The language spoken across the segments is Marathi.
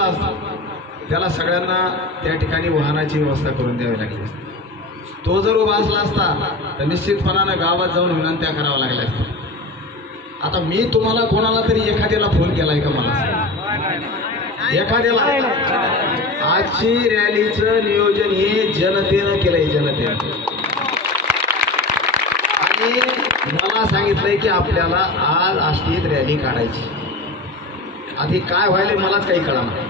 बसला असता त्याला सगळ्यांना त्या ठिकाणी वाहनाची व्यवस्था करून द्यावी लागली असती. तो जर उभा असला असता तर निश्चितपणानं गावात जाऊन विनंत्या कराव्या लागल्या असत्या. आता मी तुम्हाला कोणाला तरी एखाद्याला फोन केलाय का मला? एखाद्याला? आजची रॅलीचं नियोजन हे जनतेनं केलंय, जनतेनं. आणि मला सांगितलंय की आपल्याला आज आष्टीत रॅली काढायची. आधी काय व्हायलंय मलाच काही कळणार.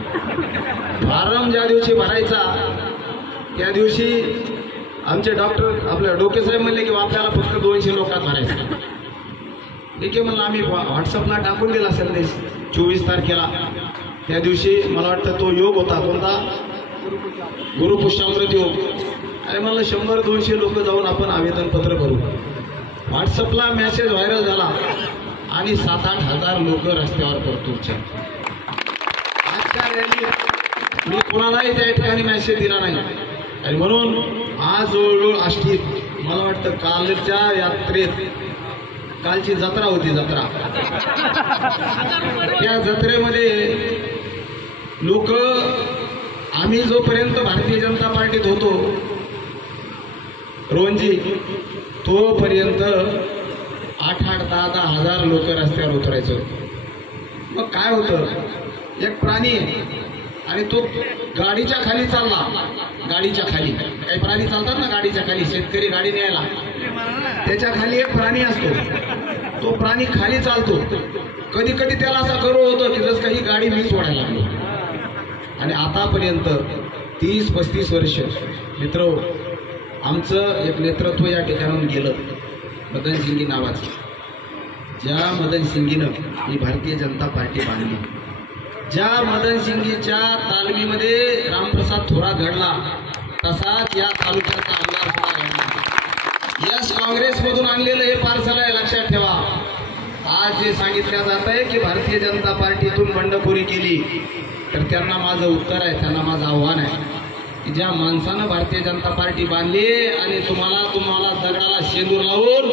फॉर्म ज्या दिवशी भरायचा त्या दिवशी आमचे डॉक्टर आपल्या डोके साहेब म्हणले की आपल्याला फक्त 200 लोकात भरायचं. ठीक आहे म्हणलं, आम्ही व्हॉट्सअपला टाकून दिला असेल 24 तारखेला. त्या दिवशी मला वाटतं तो योग होता, कोणता? गुरुपुष्यामृत योग. अरे म्हणलं 100-200 लोक जाऊन आपण आवेदनपत्र भरू. व्हॉट्सअपला मेसेज व्हायरल झाला आणि 7-8 हजार लोक रस्त्यावर परतूरच्या. आजच्या रॅलीत मी कोणालाही त्या ठिकाणी मेसेज दिला नाही. आणि म्हणून आज जवळजवळ आष्टीत मला वाटतं कालच्या यात्रेत, कालची जत्रा होती, जत्रा, त्या जत्रेमध्ये लोक, आम्ही जोपर्यंत भारतीय जनता पार्टीत होतो रोहनजी, तोपर्यंत 8-10 हजार लोक रस्त्यावर उतरायचं. मग काय होतं, एक प्राणी आणि तो गाडीच्या खाली चालला. गाडीच्या खाली काही प्राणी चालतात ना, गाडीच्या खाली. शेतकरी गाडी न्यायला, त्याच्या खाली एक प्राणी असतो. तो प्राणी खाली चालतो. कधी कधी त्याला असं गर्व होतं की जसं काही गाडी मी सोडायला लागलो. आणि आतापर्यंत 30-35 वर्ष मित्र, आमचं एक नेतृत्व या ठिकाणाहून गेलं, मदन सिंगी नावाचं. ज्या मदन सिंगीनं ही भारतीय जनता पार्टी बांधली, ज्या मदन सिंगीच्या तालमीमध्ये रामप्रसाद थोरात घडला, तसाच या तालुक्याचा आमदार सुद्धा घडला. यस काँग्रेसमधून आणलेलं हे पार्सल आहे, लक्षात ठेवा. आज जे सांगितलं जात आहे की भारतीय जनता पार्टीतून बंडखोरी केली, तर त्यांना माझं उत्तर आहे, त्यांना माझं आव्हान आहे की ज्या माणसानं भारतीय जनता पार्टी बांधली आणि तुम्हाला दगडाला शेंदूर लावून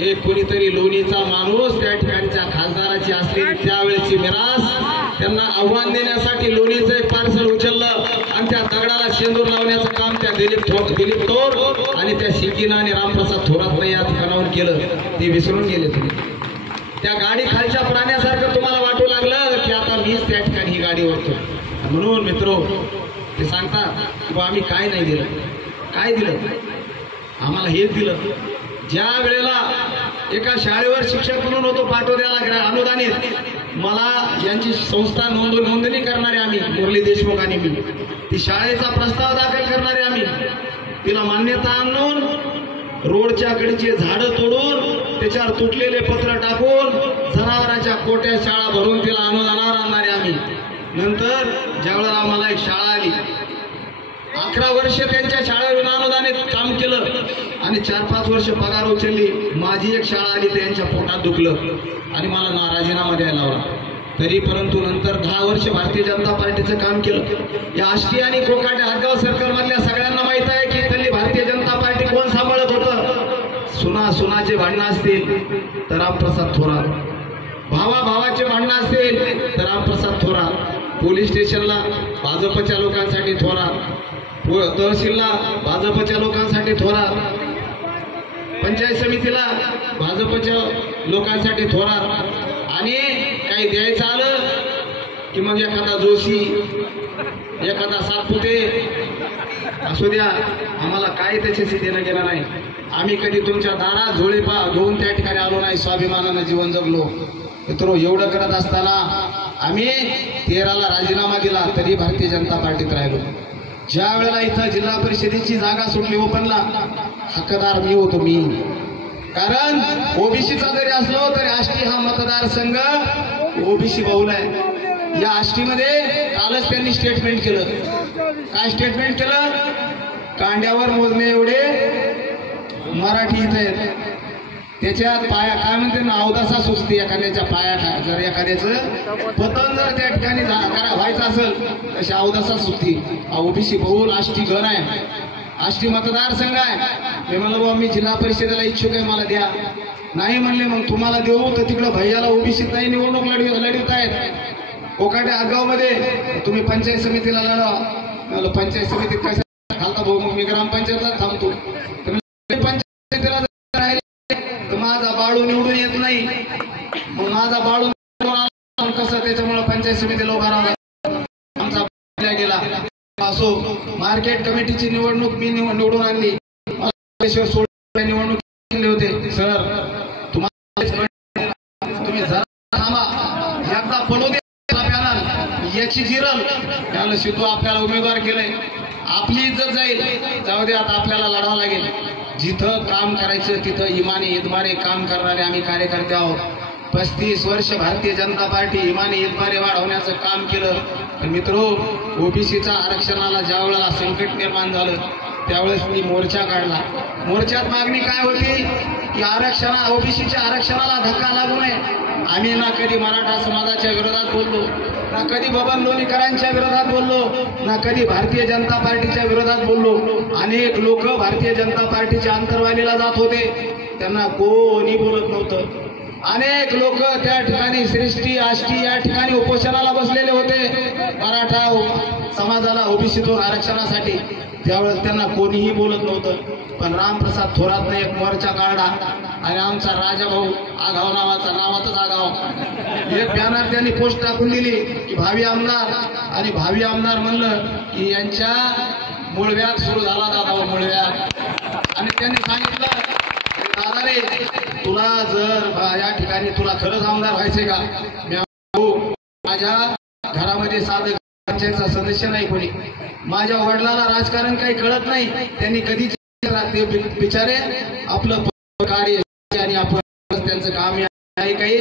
एक कोणीतरी लोणीचा माणूस त्या ठिकाणच्या खासदाराची असलेली त्यावेळेची मिरास, त्यांना आव्हान देण्यासाठी लोणीचं एक पार्सल उचललं आणि त्या दगडाला शेंदूर लावण्याचं काम त्या दिलीप तोर आणि त्या शिकीनं आणि रामप्रसाद थोरातनं या ठिकाणाहून केलं. ते विसरून गेले तुम्ही. त्या गाडी खालच्या प्राण्यासारखं तुम्हाला वाटू लागलं की आता मीच त्या ठिकाणी ही गाडी ओढतो. म्हणून मित्रो, ते सांगतात की आम्ही काय नाही दिलं. काय दिलं? आम्हाला हेच दिलं. ज्या वेळेला एका शाळेवर शिक्षक म्हणून होतो पाटोद्याला अनुदानित, मला यांची संस्था नोंदणी करणारे आम्ही, मुरली देशमुख आणि मी, ती शाळेचा प्रस्ताव दाखल करणारे आम्ही, तिला मान्यता आणून रोडच्या कडचे झाडं तोडून त्याच्यावर तुटलेले पत्र टाकून जनावरांच्या कोट्या शाळा भरून तिला अनुदानावर आणणारे आम्ही. नंतर ज्यावेळेला आम्हाला एक शाळा आली, 11 वर्ष त्यांच्या शाळेवर अनुदानित काम केलं आणि 4-5 वर्ष पगार उचलली. माझी एक शाळा आली, त्यांच्या पोटात दुखलं आणि मला राजीनामा द्यायला लावला. तरी परंतु नंतर 10 वर्ष भारतीय जनता पार्टीचं काम केलं. या आष्टी आणि कोकाटे हातगाव सर्कल मधल्या सगळ्यांना माहित आहे की इथली भारतीय जनता पार्टी कोण सांभाळत होतं. सुनाचे भांडणं असतील तर रामप्रसाद थोरात, भावाचे भांडणं असतील तर रामप्रसाद थोरात, पोलीस स्टेशनला भाजपच्या लोकांसाठी थोरात, तहसीलला भाजपच्या लोकांसाठी थोरात, पंचायत समितीला भाजपच्या लोकांसाठी थोरात. आणि काही द्यायचं आलं की मग एखादा जोशी, एखादा सातपुते असू द्या, आम्हाला काय त्याच्याशी देणं गेलं नाही. आम्ही कधी तुमच्या दारात झोळे घेऊन त्या ठिकाणी आलो नाही, स्वाभिमानानं जीवन जगलो. मित्रो, एवढं करत असताना आम्ही 13ला राजीनामा दिला, तरी भारतीय जनता पार्टीत राहिलो. ज्या वेळेला इथं जिल्हा परिषदेची जागा सुटली ओपनला, हक्कदार मी होतो, मी. कारण ओबीसीचा जरी असलो तरी आष्टी हा मतदारसंघ ओबीसी बहुल आहे. या आष्टीमध्ये कालच त्यांनी स्टेटमेंट केलं. काय स्टेटमेंट केलं? कांड्यावर मोजणे एवढे मराठी इथं आहेत, त्याच्यात पाया काय म्हणते ना, अवदासा सुचते एखाद्याच्या पाया. जर एखाद्याचं पतन जर त्या ठिकाणी व्हायचं असेल तशी अवदासा सुचते. ओबीसी बहुल आष्टी घर आहे, आष्टी मतदारसंघ आहे. मी म्हणलं बाबा मी जिल्हा परिषदेला इच्छुक आहे, मला द्या. नाही म्हणले मग तुम्हाला देऊ, तर तिकडं भैयाला ओबीसीत नाही निवडणूक लढवत आहेत. कोकाटे आगावमध्ये तुम्ही पंचायत समितीला लढवा. म्हणलं पंचायत समितीत कशा घालता भाऊ, मग मी ग्रामपंचायतला थांबतो. पंचायत समितीला राहिले तर माझा बाळू निवडून येत नाही, मग माझा बाळू कसं, त्याच्यामुळे पंचायत समितीला उभा राहिला. आमचा गेला. असो मार्केट कमिटीची निवडणूक मी निवडून आणली. निवडणूक केली होते. सर तुम्ही जरा थांबा, एकदा पडू दे पॅनल याची जिरल. त्याला सिद्धू आपल्याला उमेदवार केलंय, आपली इज्जत जाईल. जाऊ दे, आता आपल्याला लढावं लागेल. जिथं काम करायचं तिथं इमाने इतबारे काम करणारे आम्ही कार्यकर्ते आहोत. 35 वर्ष भारतीय जनता पार्टी इमाने इतबारे वाढवण्याचं काम केलं. पण मित्रो, ओबीसीच्या आरक्षणाला ज्या वेळेला संकट निर्माण झालं त्यावेळेस मी मोर्चा काढला. मोर्चात मागणी काय होती की ओबीसीच्या आरक्षणाला धक्का लागू नये. आम्ही ना कधी मराठा समाजाच्या विरोधात बोललो, ना कधी बबन लोणीकरांच्या विरोधात बोललो, ना कधी भारतीय जनता पार्टीच्या विरोधात बोललो. अनेक लोक भारतीय जनता पार्टीच्या अंतर्वालीला जात होते, त्यांना कोणी बोलत नव्हतं. अनेक लोक त्या ठिकाणी सृष्टी आष्टी या ठिकाणी उपोषणाला बसलेले होते मराठा समाजाला ओबीसीतून आरक्षणासाठी. त्यावेळेस त्यांना कोणीही बोलत नव्हतं. पण रामप्रसाद थोरातने एक मोर्चा काढला आणि आमचा राजा भाऊ आगाव नावाचाच आगाव एक बॅनर त्यांनी पोस्ट टाकून दिली की भावी आमदार. आणि भावी आमदार म्हणलं की यांच्या मुळव्यात सुरू झाला दादा मुळव्यात. आणि त्यांनी सांगितलं, दादा रे, तुला जर या ठिकाणी तुला खरंच आमदार व्हायचे का? माझ्या घरामध्ये साधं पंचायतचा सदस्य नाही कोणी, माझ्या वडिलाला राजकारण काही कळत नाही. त्यांनी कधी ते बिचारे आपलं कार्य आणि आपण त्यांचं काम आहे. काही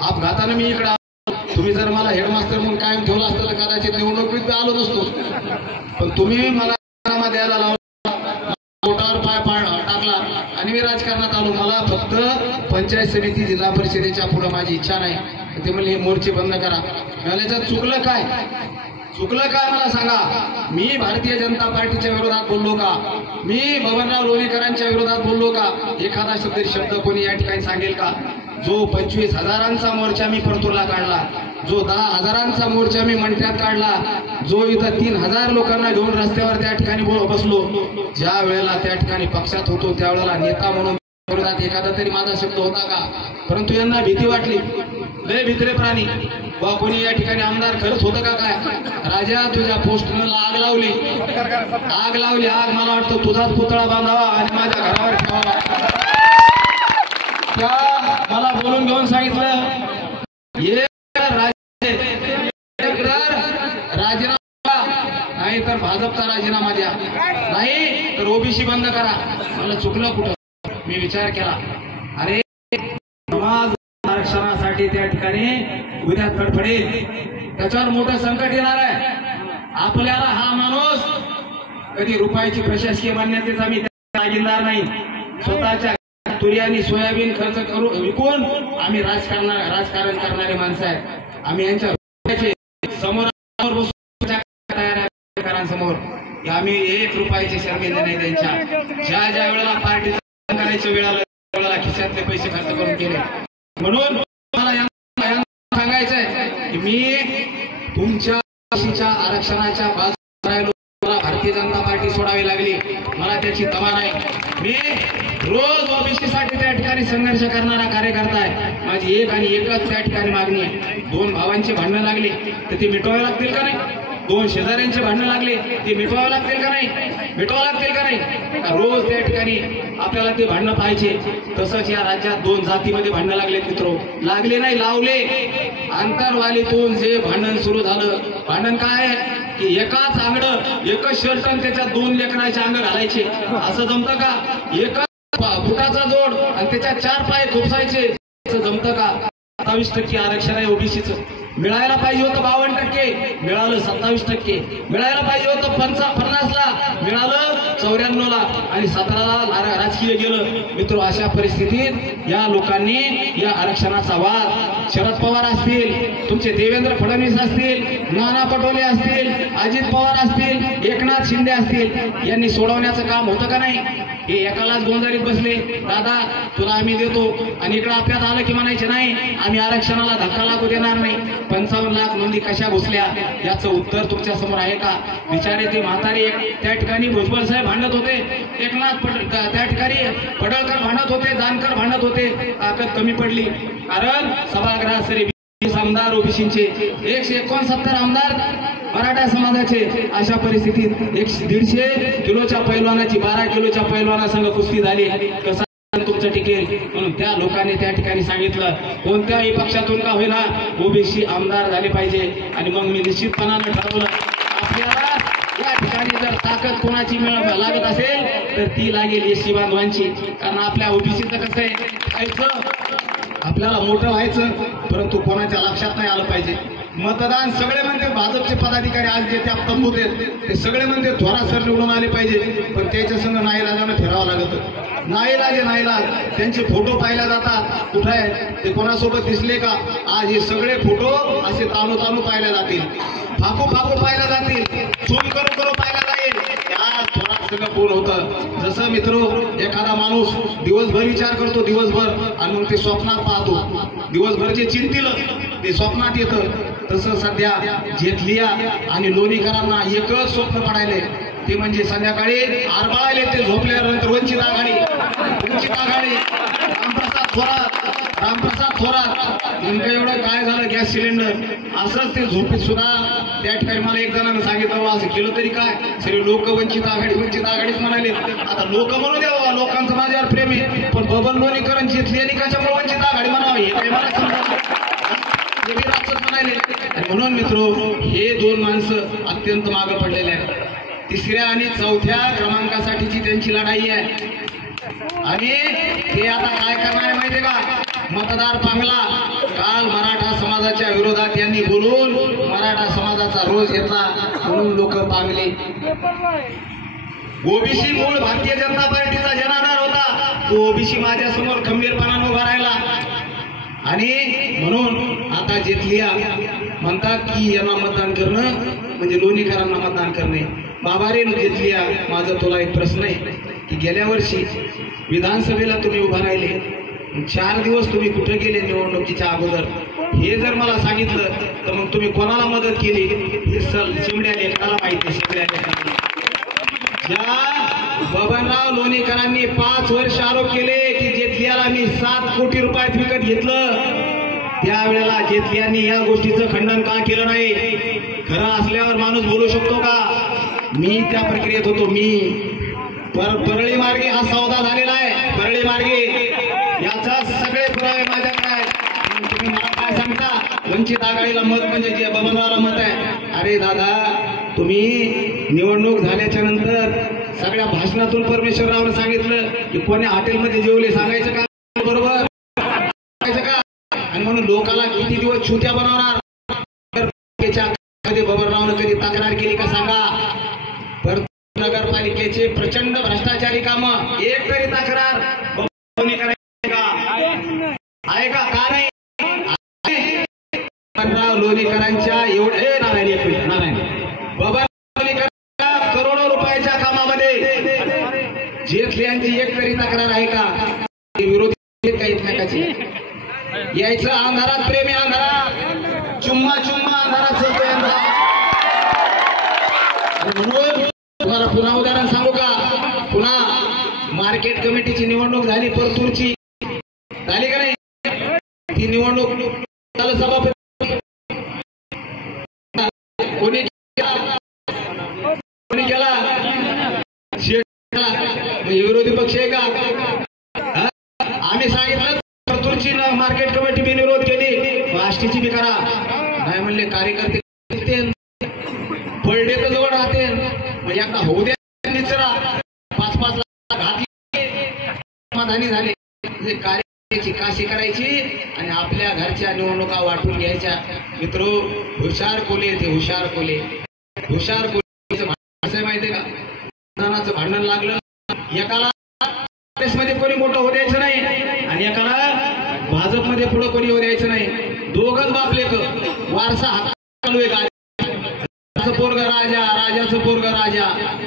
अपघातानं मी इकडे आलो. तुम्ही जर मला हेडमास्टर म्हणून कायम ठेवलं असतं तर कदाचित निवडणुकीत आलो नसतो. पण तुम्ही मला द्यायला लावला, पोटावर पाय टाकला आणि मी राजकारणात आलो. मला फक्त पंचायत समिती जिल्हा परिषदेच्या पुढे माझी इच्छा नाही. ते म्हणले हे मोर्चे बंद करा. याच्यात चुकलं काय मला सांगा. मी भारतीय जनता पार्टीच्या विरोधात बोललो का? मी बबनराव लोणीकरांच्या विरोधात बोललो का? एखादा शब्द कोणी या ठिकाणी सांगेल का? जो 25,000चा मोर्चा मी परतूरला काढला, जो 10,000चा मोर्चा मी मंठ्यात काढला, जो इथं 3,000 लोकांना घेऊन रस्त्यावर त्या ठिकाणी बसलो, ज्या वेळेला त्या ठिकाणी पक्षात होतो त्यावेळेला नेता म्हणून विरोधात एखादा तरी माझा शब्द होता का? परंतु यांना भीती वाटली. लय भित्रे प्राणी वा कोणी या ठिकाणी आमदार खरंच होतं का काय? राजा, तुझ्या पोस्टनं आग लावली. आग मला वाटतं तुझाच पुतळा बांधावा आणि माझ्या घरावर ठेवावा. त्या मला बोलून घेऊन सांगितलं, राजीनामा नाही तर भाजपचा राजीनामा द्या, नाही तर ओबीसी बंद करा. मला चुकलं कुठं? मी विचार केला, अरे समाज आरक्षणासाठी त्या ठिकाणी उद्या तडफडेल, त्याच्यावर मोठं संकट येणार आहे. आपल्याला हा माणूस कधी रुपयाची प्रशासकीय मान्यतेचा मी जागीरदार नाही. स्वतःच्या तुरी आणि सोयाबीन खर्च करू विकून आम्ही राजकारण करणारे माणसं आहेत. आम्ही यांच्या समोर समोर आम्ही 1 रुपयाचे शर्मिंदे नाही त्यांच्या. ज्या वेळेला पार्टी करायच्या वेळेला खिशातले पैसे खर्च करून केले. म्हणून मला सांगायचंय की मी तुमच्या आरक्षणाच्या बाजूला राहिलो. मला भारतीय जनता पार्टी सोडावी लागली, मला त्याची तमा नाही. मी रोज ओबीसी साठी त्या ठिकाणी संघर्ष करणारा कार्यकर्ता आहे. माझी एकच त्या ठिकाणी मागणी आहे. 2 भावांची भांडणं लागली तर ती मिटवावी लागतील का नाही? 2 शेजाऱ्यांचे भांडणं लागले ती मिटवावं लागतील का नाही? रोज त्या ठिकाणी आपल्याला ते भांडणं पाहिजे. तसंच या राज्यात 2 जातीमध्ये भांडणं लागले मित्रो. लागले नाही, लावले. आंतरवालीतून जे भांडण सुरू झालं, भांडण काय की एकाच अंगड एकच शर्ट आणि त्याच्यात 2 लेकराचे अंग घालायचे. असं जमतं का? एकच फुटाचा जोड आणि त्याच्यात 4 पाय खुपसायचे. असं जमतं का? 27% आरक्षण आहे ओबीसीचं. मिळायला पाहिजे होतं 52%, मिळालं 27%. मिळायला पाहिजे होतं 50ला, मिळालं 94ला आणि 17ला राजकीय गेलं. मित्र, अशा परिस्थितीत या लोकांनी या आरक्षणाचा वाद शरद पवार असतील, तुमचे देवेंद्र फडणवीस असतील, नाना पटोले असतील, अजित पवार असतील, एकनाथ शिंदे असतील, यांनी सोडवण्याचं काम होतं का नाही? हे एकालाच गोंजारीत बसले, दादा तुला आम्ही देतो, आणि इकडं आपल्यात आलं की म्हणायचे नाही आम्ही आरक्षणाला धक्का लागू देणार नाही. 55 लाख नोंदी कशा घुसल्या याचं उत्तर तुमच्या समोर आहे का? बिचारे ते म्हातारे त्या ठिकाणी भुजबळ साहेब भांडत होते, एकनाथ त्या ठिकाणी पडळकर भांडत होते, जानकर भांडत होते, ताकद कमी पडली. कारण सभागृहात सरी 20 आमदार ओबीसीचे, 169 आमदार मराठा समाजाचे. अशा परिस्थितीत 150 किलोच्या पैलवानाची 12 किलोच्या पैलवानासंग कुस्ती झाली, कसं तुमचं टिकेल? म्हणून त्या लोकांनी त्या ठिकाणी सांगितलं कोणत्याही पक्षातून का होईना ओबीसी आमदार झाले पाहिजे. आणि मग मी निश्चितपणानं ठरवलं आपल्याला या ठिकाणी जर ताकद कोणाची लागत असेल तर ती लागेल एससी बांधवांची. कारण आपल्या ओबीसीचं कसं आहे, आपल्याला मोठं व्हायचं परंतु कोणाच्या लक्षात नाही आलं पाहिजे. मतदान सगळे म्हणते भाजपचे पदाधिकारी आज जे त्या तंबूत आहेत ते सगळे म्हणते थोडा सर निवडून आले पाहिजे, पण त्याच्या संग नाईलाजानं फिरावं लागतं. नाईलाज त्यांचे फोटो पाहिल्या जातात, कुठे आहे ते, कोणासोबत दिसले का? आज हे सगळे फोटो असे ताणू पाहिल्या जातील, फाकू पाहिल्या जातील, झूम करू पाहिल्या जाईल. त्या थोडा सगळं बोल होतं. जसं मित्र एखादा माणूस दिवसभर विचार करतो दिवसभर, आणि मग ते स्वप्नात पाहतो, दिवसभर जे चिंतिलं ते स्वप्नात येतं. तसं सध्या जेथलिया आणि लोणीकरांना एकच स्वप्न पडायले, ते म्हणजे संध्याकाळी आरबाळाले ते झोपल्यानंतर वंचित आघाडी रामप्रसाद थोरात नेमकं एवढं काय झालं गॅस सिलेंडर, असंच ते झोपेत सुद्धा त्या ठिकाणी मला एक जणांना सांगितलं असं केलं तरी काय, सगळे लोक वंचित आघाडीच म्हणाले. आता लोक म्हणू द्या, लोकांचं माझ्यावर प्रेम आहे, पण बबन लोणीकरण जेथली कशामुळे वंचित आघाडी म्हणावी हे काही मला समजलं म्हणाले. म्हणून मित्रो हे दोन माणसं अत्यंत मागे पडलेले आहेत. तिसऱ्या आणि चौथ्या क्रमांकासाठीची त्यांची लढाई आहे, आणि ते आता काय करणार आहे माहितीये का? मतदार पांगला. काल मराठा समाजाच्या विरोधात यांनी बोलून मराठा समाजाचा रोष घेतला म्हणून लोक पांगले. ओबीसी मूळ भारतीय जनता पार्टीचा जनाधार होता, तो ओबीसी माझ्या समोर खंबीरपणाने उभा राहिला. आणि म्हणून आता जेथलिया म्हणतात की यांना मतदान करणं म्हणजे लोणीकरांना मतदान करणे. बाबा रे जेथलिया, माझा तुला एक प्रश्न आहे की गेल्या वर्षी विधानसभेला तुम्ही उभा राहिले, 4 दिवस तुम्ही कुठे गेले निवडणुकीच्या अगोदर? हे जर मला सांगितलं तर मग तुम्ही कोणाला मदत केली हे चिमड्या लेखनाला माहिती आहे. सगळ्या लेखनाला ज्या बबनराव लोणीकरांनी 5 वर्ष आरोप केले की जेथलियाला मी 7 कोटी रुपयात विकत घेतलं, त्यावेळेला जेथलियांनी या गोष्टीचं खंडन का केलं नाही? खरं असल्यावर माणूस बोलू शकतो का? मी त्या प्रक्रियेत होतो. मी परळी मार्गे हा सौदा झालेला आहे, परळी मार्गे याचा सगळे पुरावे माझ्याकडे आहेत. तुम्ही मला काय सांगता वंचित आघाडीला मत म्हणजे जे बबनरावला मत आहे? अरे दादा, तुम्ही निवडणूक झाल्याच्या नंतर सगळ्या भाषणातून परमेश्वररावने सांगितलं की कोण्या हॉटेलमध्ये जेवले सांगायचं का? बरोबर सांगायचं का? आणि म्हणून लोकांना किती दिवस छुत्या बनवणार? बबनरावनं कधी तक्रार केली का सांगा? नगरपालिकेचे प्रचंड भ्रष्टाचारी काम, एक तरी तक्रार आहे का? का नाही? बबनराव लोणीकरांच्या एवढे नारायण बबन लोणीकरांच्या करोडो रुपयाच्या कामामध्ये जेथलियांची एक तरी तक्रार आहे का? विरोधी काही एकमेकाची यायचं अंधारात प्रेमी अंधारात चुम्मा अंधारात चलतोय अंधारात. म्हणून तुम्हाला पुन्हा उदाहरण सांगू का? पुन्हा मार्केट कमिटीची निवडणूक झाली, परतूरची झाली का नाही? ती निवडणूक सभापती कोणी केला? विरोधी पक्ष आहे का? आम्ही सांगितलं परतूरची मार्केट कमिटी बिनविरोध केली, आष्टीची बी करा. नाही म्हणले कार्यकर्ते पडले तर जवळ राहते, म्हणजे आता होऊ द्या. 5-5 लाख घातले, समाधानी झाले. कार्याची काशी करायची आणि आपल्या घरच्या निवडणुका वाटून घ्यायच्या. मित्रो, हुशार कोले ते हुशार कोले माहितीये का? मतदानाचं भांडण लागलं, एकाला काँग्रेसमध्ये कोणी मोठं होऊ द्यायचं नाही आणि एकाला भाजपमध्ये पुढे कोणी होऊ द्यायचं नाही. दोघच बापले वारसा हात चालू आहे गाडी पोरग राजा राजाचं पोरग राजा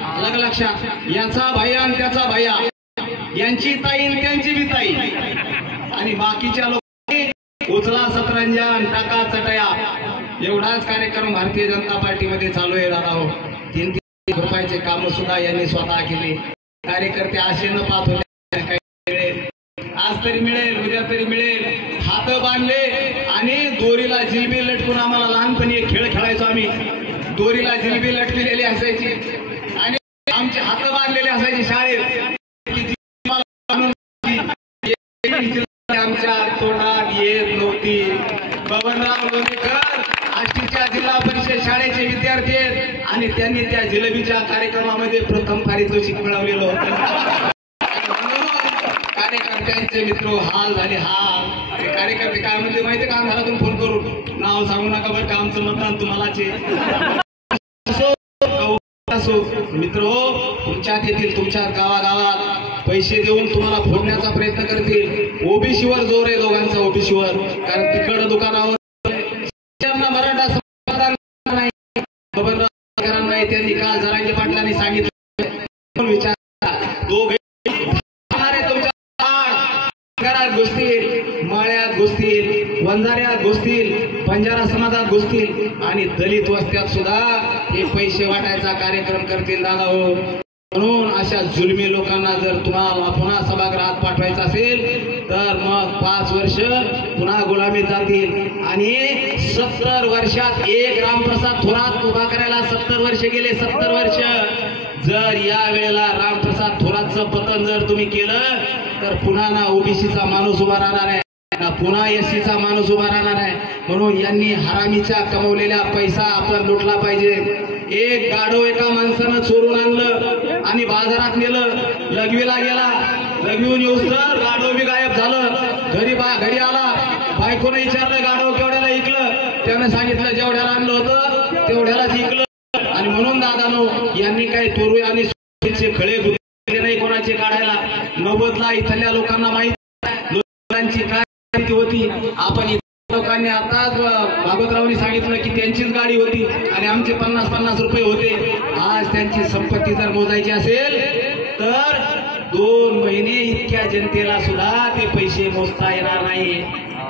अलग लक्षात याचा भैया आणि त्याचा भैया यांची ताई आणि त्यांची बी ताई आणि बाकीच्या लोकांनी उचला सतरंजा टाका चटया एवढाच कार्यक्रम भारतीय जनता पार्टीमध्ये चालू आहे दादा हो 3-3 रुपयाचे काम सुद्धा यांनी स्वतः केले कार्यकर्ते आशेनं पाहत होते आज तरी मिळेल उद्या तरी मिळेल हात बांधले आणि दोरीला जिलबी लटकून आम्हाला लहानपणी एक खेळ खेळायचो आम्ही दोरीला जिलबी लटकलेली असायची आणि आमचे हात बांधलेले असायचे शाळेत आमच्या तोंडात येत नव्हती बबनराव लोणीकर आष्टीच्या जिल्हा परिषद शाळेचे विद्यार्थी आहेत आणि त्यांनी त्या जिलेबीच्या कार्यक्रमामध्ये प्रथम पारितोषिक मिळवलेलं होतं कार्यकर्त्यांचे मित्र हाल झाले हाल कार्यकर्ते काय म्हणते माहिती का घरातून फोन करून नाव सांगू नका बरं का आमचं मतदान तुम्हालाच मित्र हो तुमच्यात येतील तुमच्या गावागावात पैसे देऊन तुम्हाला फोडण्याचा प्रयत्न करतील ओबीसीवर जोर आहे दोघांचा ओबीसीवर कारण तिकडं दुकानावर मराठा समाधान नाही बबनराव त्यांनी काल जरांगे पाटलांनी सांगितलं विचार दोघे घरात घुसतील माळ्यात घुसतील वंजाऱ्यात घुसतील बंजारा समाजात घुसतील आणि दलित वस्त्यात सुद्धा हे पैसे वाटायचा कार्यक्रम करतील दादा हो म्हणून अशा जुलमी लोकांना जर तुम्हाला पुन्हा सभागृहात पाठवायचं असेल तर मग 5 वर्ष पुन्हा गुलामीत जातील आणि 70 वर्षात एक रामप्रसाद थोरात उभा करायला 70 वर्ष गेले 70 वर्ष जर या वेळेला रामप्रसाद थोरातचं पतन जर तुम्ही केलं तर पुन्हा ना ओबीसीचा माणूस उभा राहणार आहे ना पुन्हा एससीचा माणूस उभा राहणार आहे म्हणून यांनी हरामीच्या कमवलेला पैसा आपण लुटला पाहिजे एक गाडो एका माणसानं चोरून आणलं आणि बाजारात नेलं लघवीला गेला लघवीहून येऊस तर गाडो बी गायब झालं घरी आला बायकोने विचारलं गाडो केवढ्याला इकलं त्याने सांगितलं जेवढ्याला आणलं होतं तेवढ्यालाच इकलं आणि म्हणून दादानो यांनी काही तोरू आणि खळे नाही कोणाचे काढायला 90ला इथल्या लोकांना माहिती लोकांची काय होती आपण लोकांनी आता भागवतरावांनी सांगितलं की त्यांचीच गाडी होती आणि आमचे 50-50 रुपये होते आज त्यांची संपत्ती जर मोजायची असेल तर 2 महिने इतक्या जनतेला सुद्धा ते पैसे मोजता येणार नाही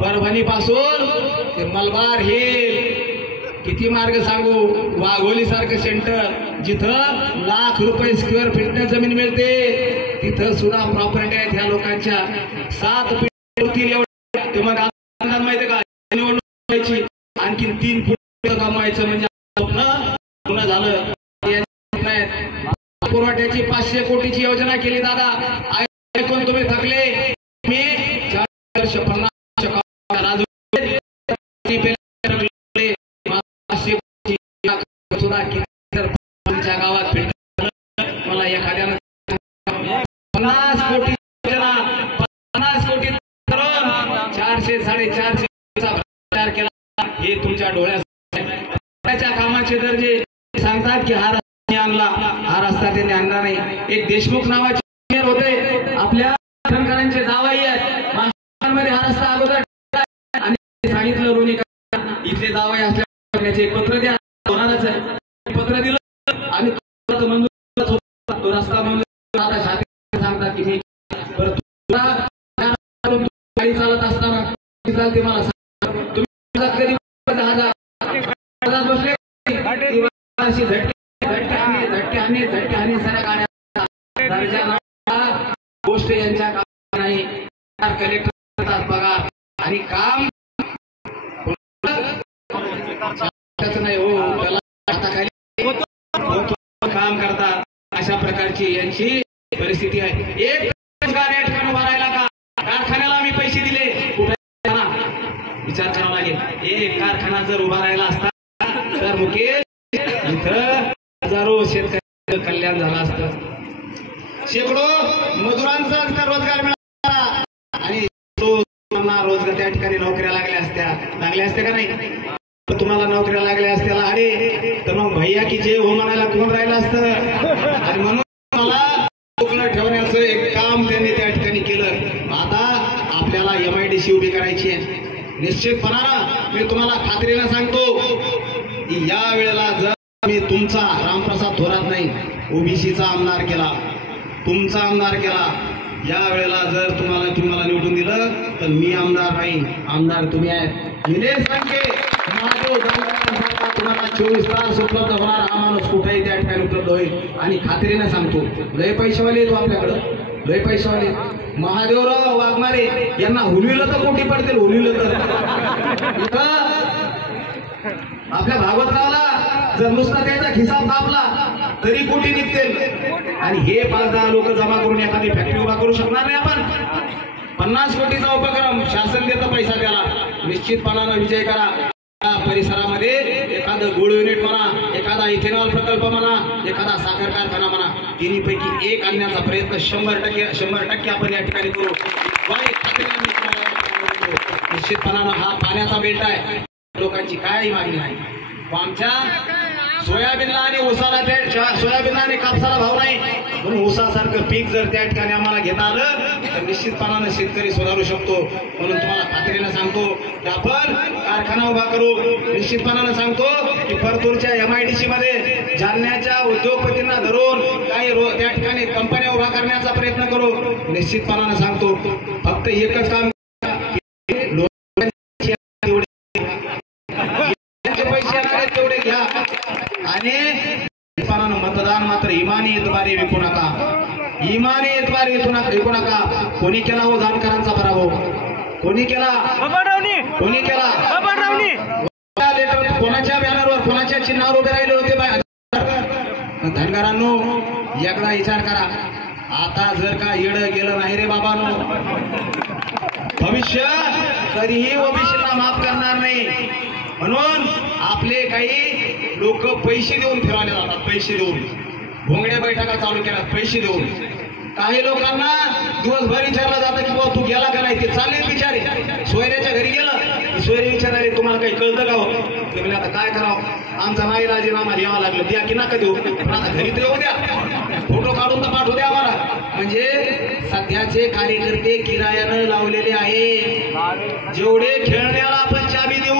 परभणी पासून ते मलबार हिल किती मार्ग सांगू वाघोली सारखं सेंटर जिथं लाख रुपये स्क्वेअर फीटने जमीन मिळते तिथं सुद्धा प्रॉपर्टी आहेत ह्या लोकांच्या 7 फीट होतील एवढे मग माहिती का निवडणुकीची आणखी 3 फूट कमवायचं म्हणजे पुन्हा झालं पुरवठ्याची 500 कोटीची योजना केली दादा ऐकून तुम्ही थकले मी 4 वर्ष 50 तुमच्या गावात भेटलं मला एखाद्यानं 50 कोटी योजना 50 कोटी 400-450 तयार केला हे तुमच्या डोळ्याच्या कामाचे दर्जे सांगतात की हा रस्ता आणला हा रस्ता त्यांनी आणला नाही एक देशमुख नावाचे होते आपल्या धनगरांचे जावई आहेत महाराष्ट्रामध्ये हा रस्ता अगोदर आणि सांगितलं रोनी इथले जावई असल्याचे एक पत्र द्या होणारच आहे पत्र दिलं आणि तो रस्ता मंजूर आता शादी सांगतात की मी गाडी चालत असताना चालते मला तुम्ही बसले झटके साऱ्या गाड्या गोष्ट यांच्या काम नाही कलेक्टर बघा आणि काम नाही हो त्याला हाताखाली काम करतात अशा प्रकारची यांची परिस्थिती आहे एक या ठिकाणी भरायला का कारखान्याला आम्ही पैसे दिले कुठे विचार करावा लागेल एक कारखाना जर उभा राहिला असता तर मुकेश इथं हजारो शेतकऱ्यांचं कल्याण झालं असतं शेकडो मजुरांचा रोजगार मिळाला आणि तो रोजगार त्या ठिकाणी नोकऱ्या लागल्या असत्या का नाही तुम्हाला नोकऱ्या लागल्या असत्या अरे तर मग भैया की जे हो म्हणायला कोण राहिलं असतं आणि म्हणून मला कोकणात ठेवण्याचं एक काम त्यांनी त्या ठिकाणी केलं आता आपल्याला MIDC उभी करायची आहे निश्चितपणानं मी तुम्हाला खात्रीने सांगतो की या वेळेला जर मी तुमचा रामप्रसाद थोरात नाही ओबीसीचा आमदार केला, तुमचा आमदार केला, या वेळेला जर तुम्हाला निवडून दिलं तर मी आमदार नाही, आमदार तुम्ही आहेत। निलेश लंके तुम्हाला 24 तास उपलब्ध होणार, हा माणूस कुठेही त्या ठिकाणी उपलब्ध होईल। आणि खात्रीने सांगतो लय पैशावाले येतो आपल्याकडं, लय पैशावाले। महादेवराव वाघमारे यांना हुलविलं तर कोटी पडतील, हुलविलं तर इथं आपल्या भागवतरावला जर नुसता त्याचा खिसा दाबला तरी कोटी निघतील। आणि हे 5-10 लोक जमा करून एखादी फॅक्टरी उभा करू शकणार नाही आपण। 50 कोटीचा उपक्रम शासन देतं पैसा त्याला, निश्चितपणानं विजय करा। परिसरामध्ये एखादं गुळ युनिट म्हणा, एखादा इथेनॉल प्रकल्प म्हणा, एखादा साखर कारखाना म्हणा, तिन्हीपैकी एक आणण्याचा प्रयत्न 100% आपण या ठिकाणी करू। निश्चितपणानं हा पाण्याचा बेल्ट आहे, लोकांची काही मागणी नाही। आमच्या सोयाबीनला आणि ऊसाला सोयाबीनला आणि कापसाला भाव नाही, म्हणून ऊसासारखं पीक जर त्या ठिकाणी आम्हाला घेता आलं तर निश्चितपणानं शेतकरी सुधारू शकतो। म्हणून तुम्हाला खात्रीने सांगतो की आपण कारखाना उभा करू। निश्चितपणानं सांगतो की परतूरच्या MIDC मध्ये जालन्याच्या उद्योगपतींना धरून काही त्या ठिकाणी कंपन्या उभा करण्याचा प्रयत्न करू। निश्चितपणानं सांगतो फक्त एकच काम, तेवढे घ्या आणि मतदान मात्र इमानी एतबारी विकू नका, इमानी एतबारी विकू नका। कोणी केला हो जानकरांचा पराभव, कोणी केला, कोणी केला, कोणाच्या बॅनरवर कोणाच्या चिन्हावर उभे राहिले होते। धनगरांनो एकदा विचार करा, आता जर का येड गेलं नाही रे बाबांनो, भविष्य कधीही ओबीसीला माफ करणार नाही। म्हणून आपले काही लोक पैसे देऊन फिरवले जातात, पैसे देऊन भोंगड्या बैठका चालू केल्या, पैसे देऊन। काही लोकांना दिवसभर विचारलं जातं की बाबा तू गेला का नाही, ते चालले बिचारे सोयऱ्याच्या घरी गेलं, सोयरे विचारले तुम्हाला काही कळतं का हो, ते म्हणजे आता काय करावं, आमचा नाही राजीनामा द्यावा लागलं, द्या की नका देऊ, पण आता घरी तर येऊ द्या, फोटो काढून तर पाठवू द्या आम्हाला। म्हणजे सध्याचे कार्यकर्ते किरायानं लावलेले आहे, जेवढे खेळण्याला आपण चाबी देऊ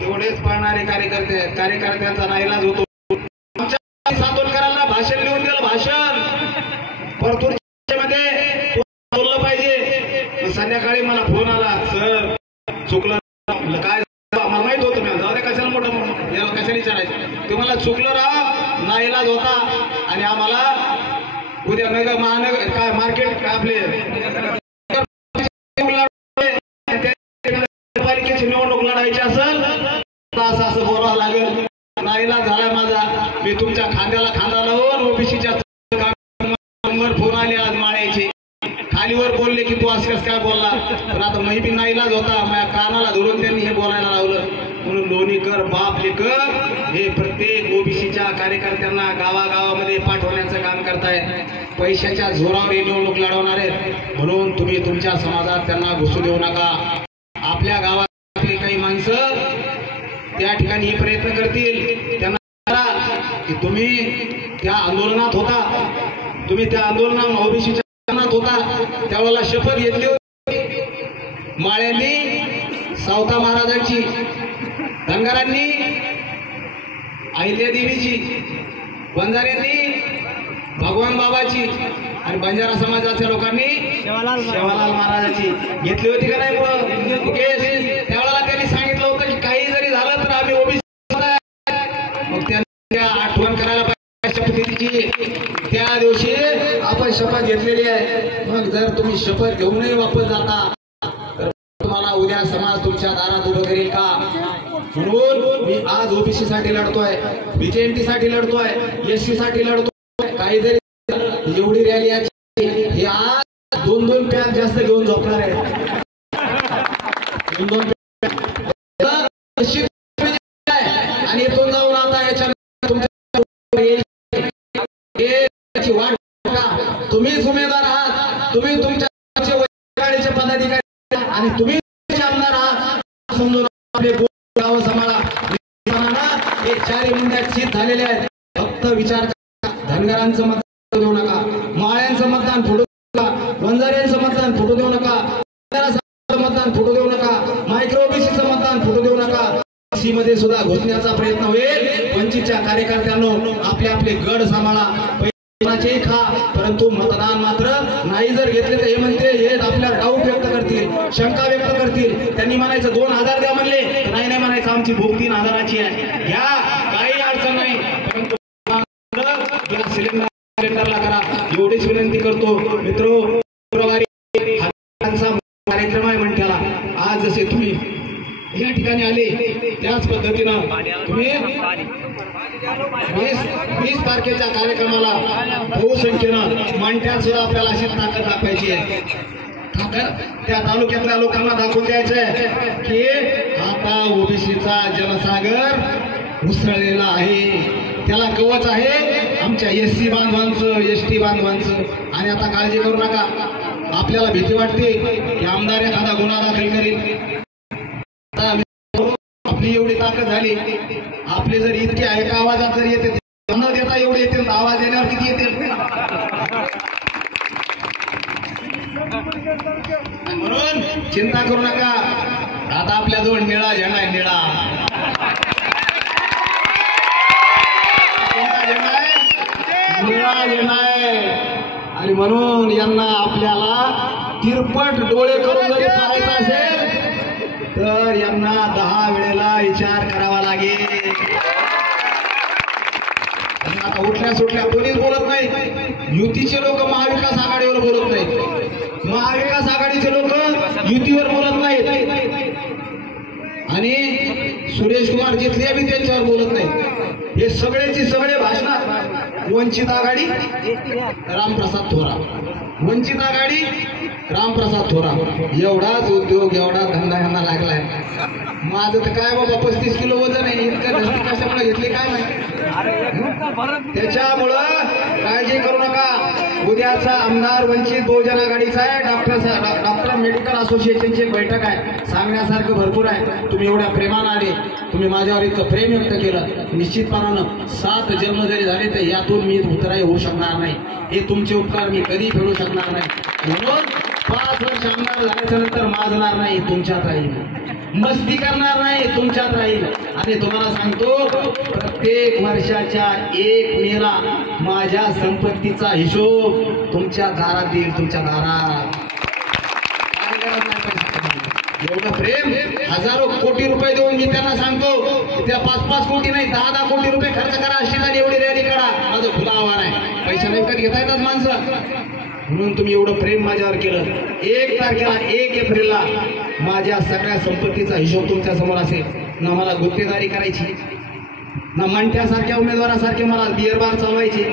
तेवढेच पळणारे कार्यकर्त्यांचा नाईलाज होतो। सातोडकरांना भाषण लिहून दिलं, भाषण परतूरमध्ये बोललं पाहिजे। संध्याकाळी मला फोन आला, सर चुकलं काय, मला माहित होतं मी जाऊ दे कशाला मोठं याला कशाला विचारायचं, तुम्हाला चुकलं राहा, नाईलाज होता। आणि आम्हाला उद्या महानगर काय मार्केट आपले पालिकेची निवडणूक लढायची असेल असं बोलावं लागेल, नाईलाज झाला माझा। मी तुमच्या खांद्याला खांदा लावून ओबीसीच्या फोन आले आज माळ्याचे, खालीवर बोलले की तू असं काय बोलला, पण आता मी बी नाईलाज होता, माझ्या कानाला धरून त्यांनी हे बोलायला लावलं। म्हणून लोणीकर बाप लेकर हे प्रत्येक ओबीसीच्या कार्यकर्त्यांना गावागावामध्ये पाठवण्याचं काम करताय, पैशाच्या जोरावर हे निवडणूक लढवणार आहेत। म्हणून तुम्ही तुमच्या समाजात त्यांना घुसू देऊ नका। आपल्या गावातले काही माणसं त्या ठिकाणी हे प्रयत्न करतील, त्यांना की तुम्ही त्या आंदोलनात होता, तुम्ही त्या आंदोलनात ओबीसीच्या आंदोलनात होता, त्यावेळेला शपथ घेतली होती माळ्यांनी सावता महाराजांची, धनगरांनी अहिल्यादेवीची, बंजाऱ्यांनी भगवान बाबाची आणि बंजारा समाजाच्या लोकांनी शेवालाल महाराजाची घेतली होती का नाही। त्यावेळेला त्यांनी सांगितलं होतं की काही जरी झालं तर आम्ही ओबीसी, मग त्यांनी आठवण करायला पाहिजे शपथेची, त्या दिवशी आपण शपथ घेतलेली आहे। मग जर तुम्ही शपथ घेऊनही वापस जाता तर तुम्हाला उद्या समाज तुमच्या दारात उभं करेल का। म्हणून मी आज ओबीसी साठी लढतोय, बीजेएमटी साठी लढतोय, एससी साठी लढतोय। काही जरी एवढी रॅली हे आज 2-2 पॅक जास्त घेऊन झोपणार आहे, 2-2 आणि इथून जाऊन आता याच्या वाट तुम्हीच उमेदवार आहात, तुम्ही तुमच्या गाडीचे पदाधिकारी आणि तुम्ही आमदार आहात, समजून आपले गाव सांभाळा। हे 4 मिनिटात सीट झालेले आहेत, फक्त विचार करा, धनगरांचं मतदान देऊ नका, माळ्यांचं मतदान फोडू नका, बंजाऱ्यांचं मतदान फोडू देऊ नका, मतदान फोडू देऊ नका, मायक्रो ओबीसीचं मतदान मतदान फुटू देऊ नका. सी मध्ये सुद्धा घुसण्याचा प्रयत्न होईल. वंचितच्या कार्यकर्त्यांनो आपले आपले गड सांभाळा, पैशाचे खा, परंतु मतदान मात्र नाही जर घेतले तर हे म्हणते हे आपल्याला डाऊट व्यक्त करतील, शंका व्यक्त करतील. त्यांनी म्हणायचं 2000 द्या म्हणले, नाही नाही म्हणायचं आमची भूक 3000ची आहे, घ्या काही अडचण नाही, परंतु सिलेंडरला करा एवढीच विनंती करतो. मित्रो, शुक्रवारी कार्यक्रम आहे म्हणत्याला. आज जसे तुम्ही या ठिकाणी आले त्याच पद्धतीनं तुम्ही 20 तारखेच्या कार्यक्रमाला बहुसंख्येनं मांडण्यात सुद्धा आपल्याला अशी ताकद दाखवायची आहे. त्या तालुक्यातल्या लोकांना दाखवून द्यायचंय की आता ओबीसीचा जनसागर उसळलेला आहे, त्याला कवच आहे आमच्या एससी बांधवांचं, एसटी बांधवांचं. आणि आता काळजी करू नका. आपल्याला भीती वाटते की आमदार एखादा गुन्हा दाखल करेल. आपली एवढी ताकद झाली, आपले जर इतके एका आवाजात जर येते न देता एवढे येतील तर आवाज देण्यावर किती येतील. म्हणून चिंता करू नका. आता आपल्याजवळ निळा झेंडा आहे, निळा झेंडा आहे. आणि म्हणून यांना आपल्याला तिरपट डोळे करून जरी पाहायचं असेल तर यांना 10 वेळेला विचार करावा लागेल. आता उठल्या सुटल्या कोणीच बोलत नाही. युतीचे लोक महाविकास आघाडीवर बोलत नाहीत, महाविकास आघाडीचे लोक युतीवर बोलत नाहीत, आणि सुरेश कुमार जिथले बी त्यांच्यावर बोलत नाही. हे सगळेची सगळे भाषणात वंचित आघाडी रामप्रसाद थोरा, वंचित आघाडी रामप्रसाद थोरा, एवढाच उद्योग एवढा धंदा यांना लागलाय. माझं तर काय बाबा 35 किलो वजन आहे, इतकं धस्ती कशामुळे घेतली काय माहिती. त्याच्यामुळं काळजी करू नका. उद्याचा आमदार वंचित बहुजन आघाडीचा आहे. डॉक्टर मेडिकल असोसिएशनची बैठक आहे, सांगण्यासारखं भरपूर आहे. तुम्ही एवढ्या प्रेमानं आले, तुम्ही माझ्यावर इतकं प्रेम व्यक्त केलं, निश्चितपणानं 7 जन्म जरी झाले तर यातून मी उतराई होऊ शकणार नाही. हे तुमचे उपकार मी कधी फेडू शकणार नाही. म्हणून 5 वर्ष आमदार झाल्याच्या नंतर माजणार नाही, तुमच्यात राहील. मस्ती करणार नाही, तुमच्यात राहील. आणि तुम्हाला सांगतो प्रत्येक वर्षाच्या 1 मेला माझ्या संपत्तीचा हिशोब तुमच्या दारात येईल, तुमच्या दारात. एवढं प्रेम हजारो कोटी रुपये देऊन मी त्यांना सांगतो त्या 5-5 कोटी नाही 10-10 कोटी रुपये खर्च करा, अशी झाली एवढी रॅली काढा. माझं खुला आव्हान आहे. पैसा विकत घेता येतात माणसं, म्हणून तुम्ही एवढं प्रेम माझ्यावर केलं. 1 तारखेला 1 एप्रिलला माझ्या सगळ्या संपत्तीचा हिशोब तुमच्या समोर असेल. ना मला गुत्तेदारी करायची, ना मंठ्यासारख्या उमेदवारासारखे मला बिअर बार चालवायचे,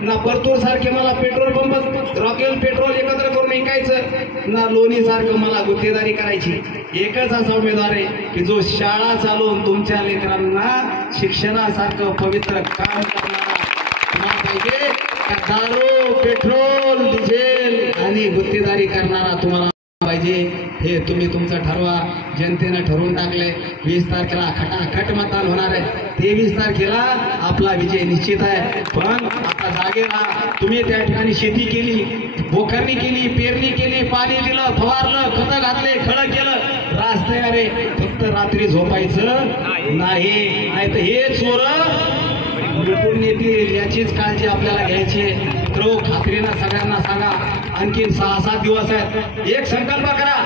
ना परतूर सारखे मला पेट्रोल पंप रॉकेल पेट्रोल एकत्र करून विकायचं, ना लोणी सारखं मला गुत्तेदारी करायची. एकच असा उमेदवार आहे की जो शाळा चालवून तुमच्या लेकरांना शिक्षणासारखं पवित्र काम करणारा पाहिजे. दारू, पेट्रोल, डिझेल आणि गुत्तेदारी करणारा तुम्हाला पाहिजे. हे तुम्ही तुमचं ठरवा. जनतेनं ठरवून टाकलंय. 20 तारखेला खटाखट मतदान होणार आहे. 23 तारखेला आपला विजय निश्चित आहे. पण आता जागे राहा. तुम्ही त्या ठिकाणी शेती केली, बोखरणी केली, पेरणी केली, पाणी दिलं, फवारलं, खतं घातले, खळं केलं, रास तयार आहे. फक्त रात्री झोपायचं नाही, नाही तर हे चोर लुटून येतील, याचीच काळजी आपल्याला घ्यायची. मित्रो, खात्रीनं सगळ्यांना सांगा, आणखीन 6-7 दिवस आहेत. एक संकल्प करा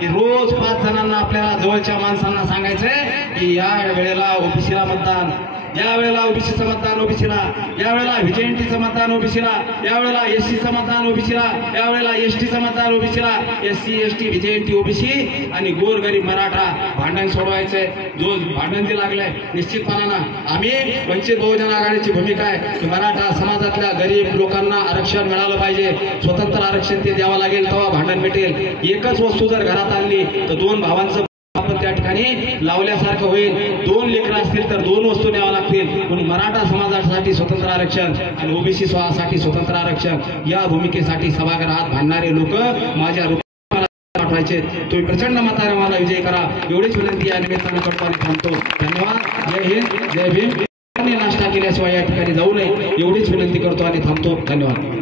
की रोज 5 जणांना आपल्याला जवळच्या माणसांना सांगायचंय की या वेळेला ओबीसीला मतदान, या वेळेला ओबीसीचं मतदान ओबीसीला, या वेळेला व्हीजेएनटीचं मतदान ओबीसीला, या वेळेला एससीचं मतदान ओबीसीला, या वेळेला एसटीचं मतदान ओबीसीला. एससी, एसटी, व्हीजेएनटी, ओबीसी आणि गोरगरीब मराठा भांडण सोडवायचंय. जो भांडण जे लागलंय निश्चितपणानं आम्ही वंचित बहुजन आघाडीची भूमिका आहे की मराठा समाजातल्या गरीब लोकांना आरक्षण मिळालं पाहिजे. स्वतंत्र आरक्षण ते द्यावं लागेल, तेव्हा भांडण मिटेल. एकच वस्तू जर घरात आणली तर 2 भावांचं आपण त्या ठिकाणी लावल्यासारखं होईल. 2 लेकरं असतील तर 2 वस्तू न्याव्या लागतील. म्हणून मराठा समाजासाठी स्वतंत्र आरक्षण आणि ओबीसी साठी स्वतंत्र आरक्षण या भूमिकेसाठी सभागृहात भांडणारे लोक माझ्या पाठवायचे. तुम्ही प्रचंड मताने मला विजय करा एवढीच विनंती या निमित्तानं करतो आणि थांबतो. धन्यवाद. जय हिंद, जय भीम. नाश्ता केल्याशिवाय या ठिकाणी जाऊ नये एवढीच विनंती करतो आणि थांबतो. धन्यवाद.